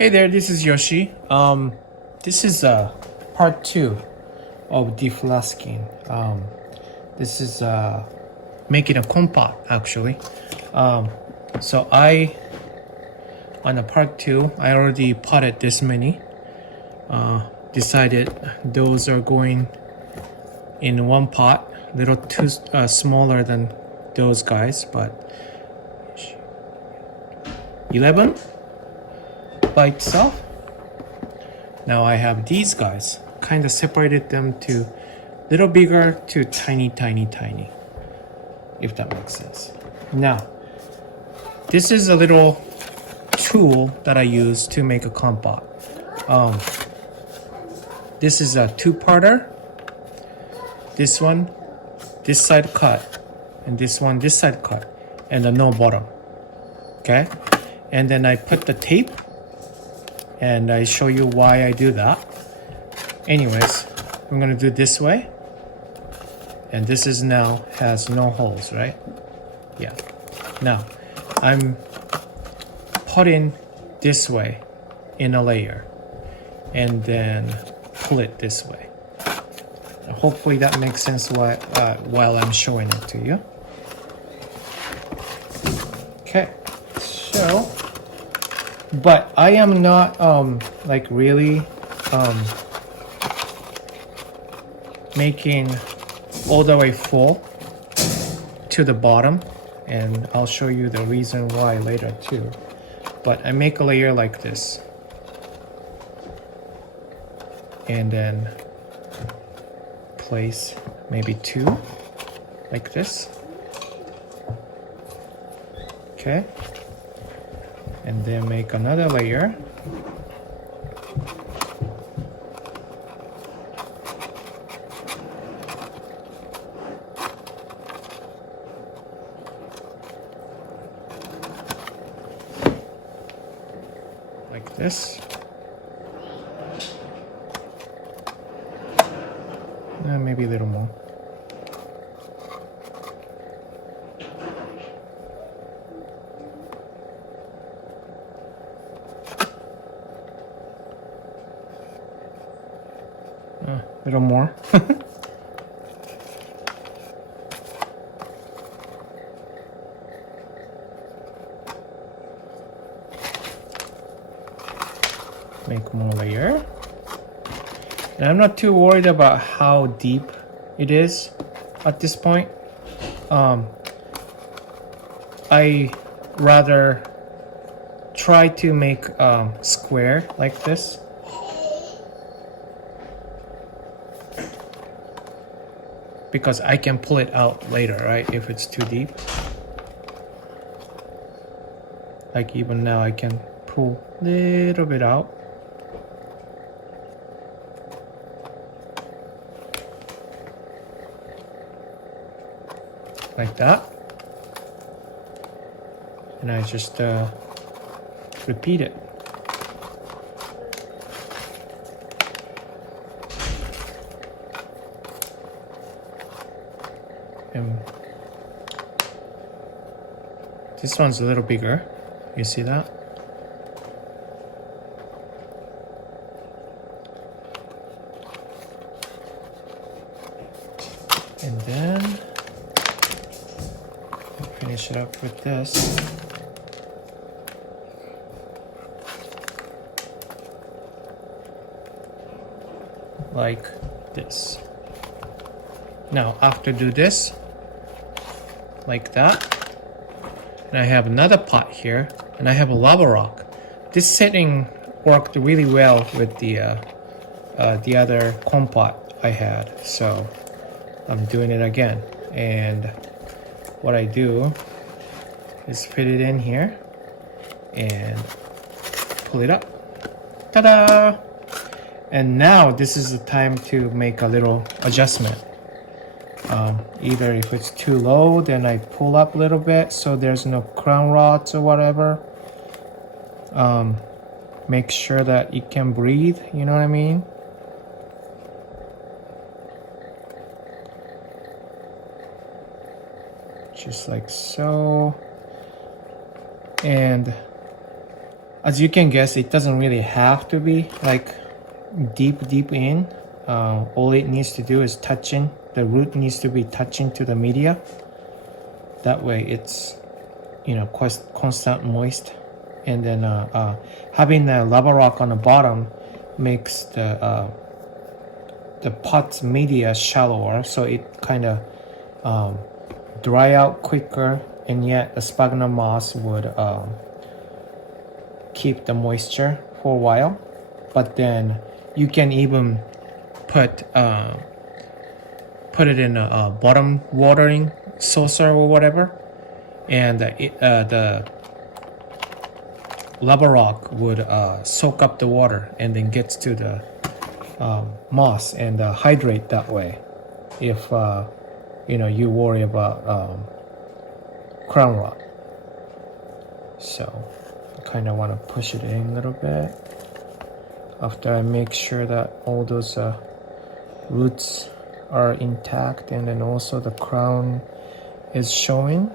Hey there, this is Yoshi. This is part 2 of deflasking. This is making a compote actually. So on the part 2, I already potted this many. Decided those are going in one pot, little too smaller than those guys, but 11 by itself. Now I have these guys, kind of separated them to little bigger to tiny, if that makes sense. Now, this is a little tool that I use to make a compote. This is a two-parter. This one, this side cut, and this one, this side cut, and a no bottom. Okay? And then I put the tape, and I show you why I do that. Anyways, I'm gonna do this way. And this is now has no holes, right? Yeah. Now, I'm putting this way in a layer and then pull it this way. Hopefully that makes sense while I'm showing it to you. Okay, so, but I am not like really making all the way full to the bottom, and I'll show you the reason why later too. But I make a layer like this, and then place maybe 2 like this. Okay, and then make another layer. Like this. Maybe a little more. A little more. Make more layer. And I'm not too worried about how deep it is at this point. I rather try to make square like this. Because I can pull it out later, right? If it's too deep. Like even now I can pull a little bit out. Like that, and I just repeat it. And this one's a little bigger. You see that? And then finish it up with this. Like this. Now after do this, like that, and I have another pot here, and I have a lava rock. This setting worked really well with the other compote I had, so I'm doing it again. And what I do is fit it in here and pull it up. Ta-da! And now this is the time to make a little adjustment. Either if it's too low, then I pull up a little bit so there's no crown rods or whatever. Make sure that it can breathe, you know what I mean? Just like so. And As you can guess, it doesn't really have to be like deep in. All it needs to do is touching. The root needs to be touching to the media. That way it's, you know, constant moist. And then having the lava rock on the bottom makes the pot's media shallower, so it kind of dry out quicker, and yet the sphagnum moss would keep the moisture for a while. But then you can even put it in a bottom watering saucer or whatever, and the lava rock would soak up the water and then gets to the moss and hydrate that way. If you know, you worry about crown rot. So I kind of want to push it in a little bit after I make sure that all those roots are intact, and then also the crown is showing.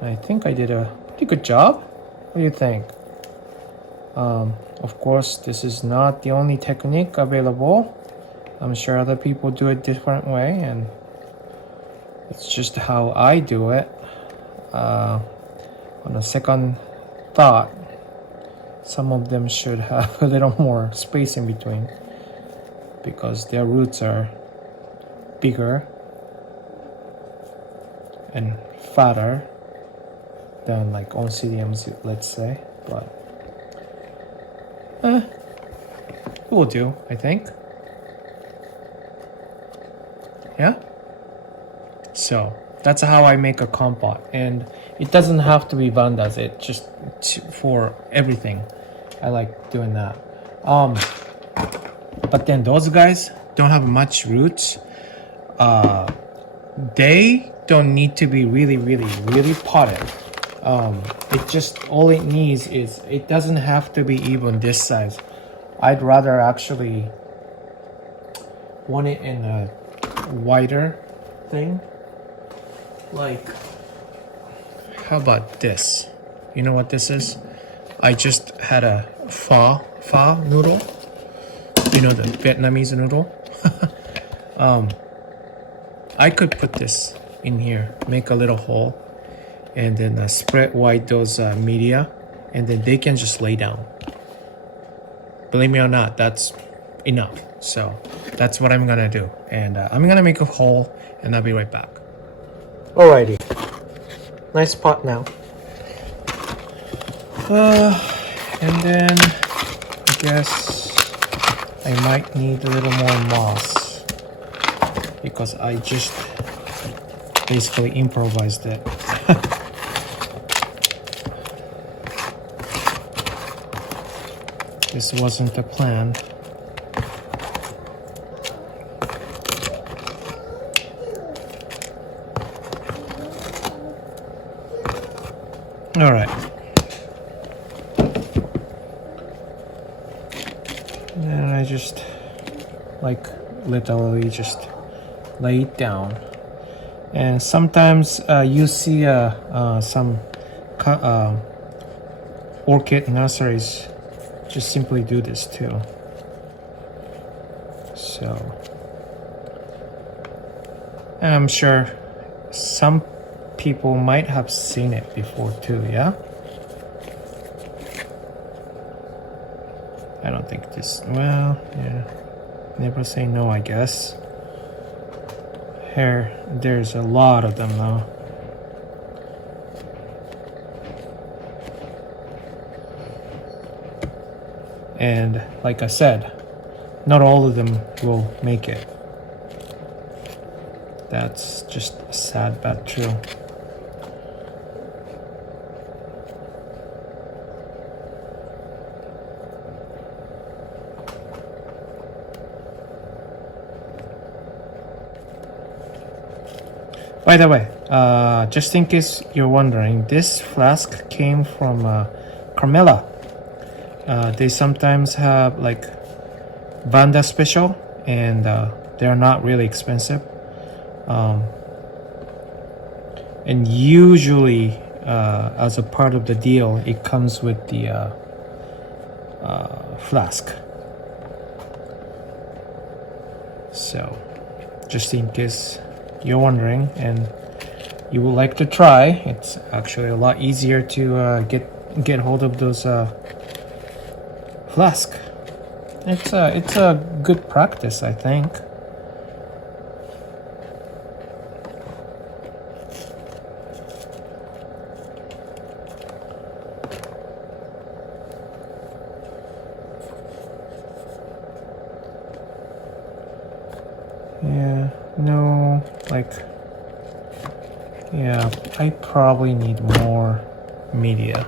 I think I did a pretty good job. What do you think? Of course, this is not the only technique available. I'm sure other people do it different way, and it's just how I do it. On a second thought, some of them should have a little more space in between because their roots are bigger and fatter than like oncidiums, let's say. But it will do, I think. Yeah. So that's how I make a compote, and it doesn't have to be Vandas. It just for everything. I like doing that. But then those guys don't have much roots. They don't need to be really potted. It just, all it needs is, it doesn't have to be even this size. I'd rather actually want it in a wider thing. Like, how about this? You know what this is? I just had a pho noodle. You know, the Vietnamese noodle. I could put this in here, make a little hole, and then spread wide those media, and then they can just lay down. Believe me or not, that's enough. So that's what I'm gonna do, and I'm gonna make a hole, and I'll be right back. Alrighty, nice pot now. And then I guess I might need a little more moss because I just basically improvised it. This wasn't the plan. All right. And I just like literally just lay it down. And sometimes you see some orchid nurseries just simply do this too. So, and I'm sure some people might have seen it before too, yeah? I don't think this, well, yeah, never say no, I guess. Here, there's a lot of them though. And like I said, not all of them will make it. That's just sad but true. By the way, just in case you're wondering, this flask came from Carmela. They sometimes have like Vanda special, and they're not really expensive. And usually, as a part of the deal, it comes with the flask. So, just in case you're wondering and you would like to try, it's actually a lot easier to get hold of those flask. It's a good practice, I think. Yeah, no, like, yeah, I probably need more media.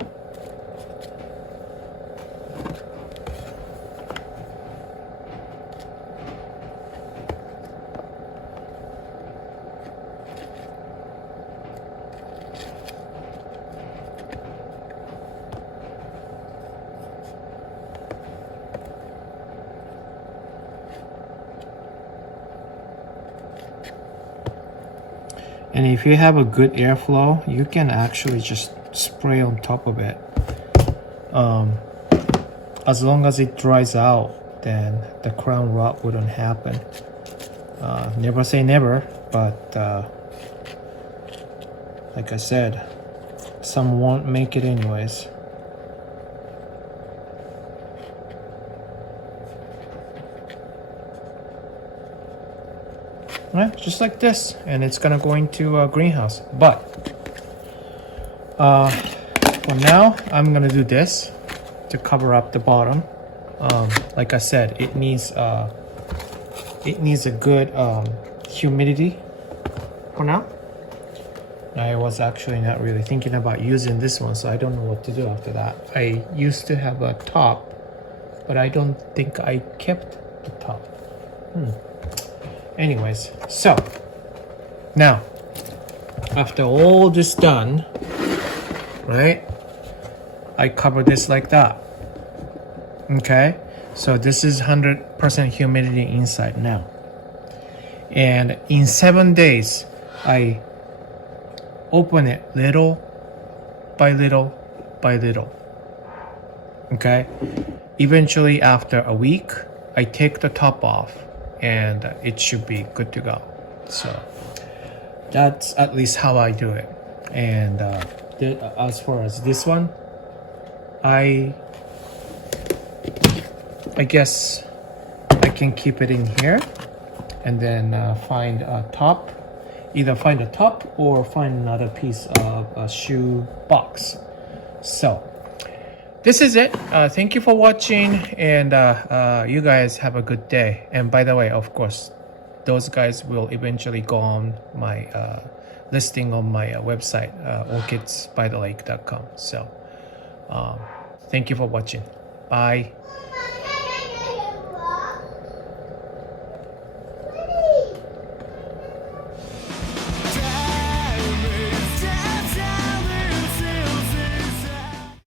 And if you have a good airflow, you can actually just spray on top of it. As long as it dries out, then the crown rot wouldn't happen. Never say never, but like I said, some won't make it anyways. Right, just like this, and it's gonna go into a greenhouse. But for now, I'm gonna do this to cover up the bottom. Like I said, it needs a good humidity for now. I was actually not really thinking about using this one, so I don't know what to do after that. I used to have a top, but I don't think I kept the top. Anyways, so now after all this done, right, I cover this like that. Okay, so this is 100% humidity inside now, and in 7 days I open it little by little by little. Okay, eventually after a week I take the top off and it should be good to go. So that's at least how I do it. And as far as this one, I guess I can keep it in here and then find a top, either find a top or find another piece of a shoe box. So this is it. Thank you for watching, and you guys have a good day. And by the way, of course, those guys will eventually go on my listing on my website, orchidsbythelake.com. So thank you for watching. Bye.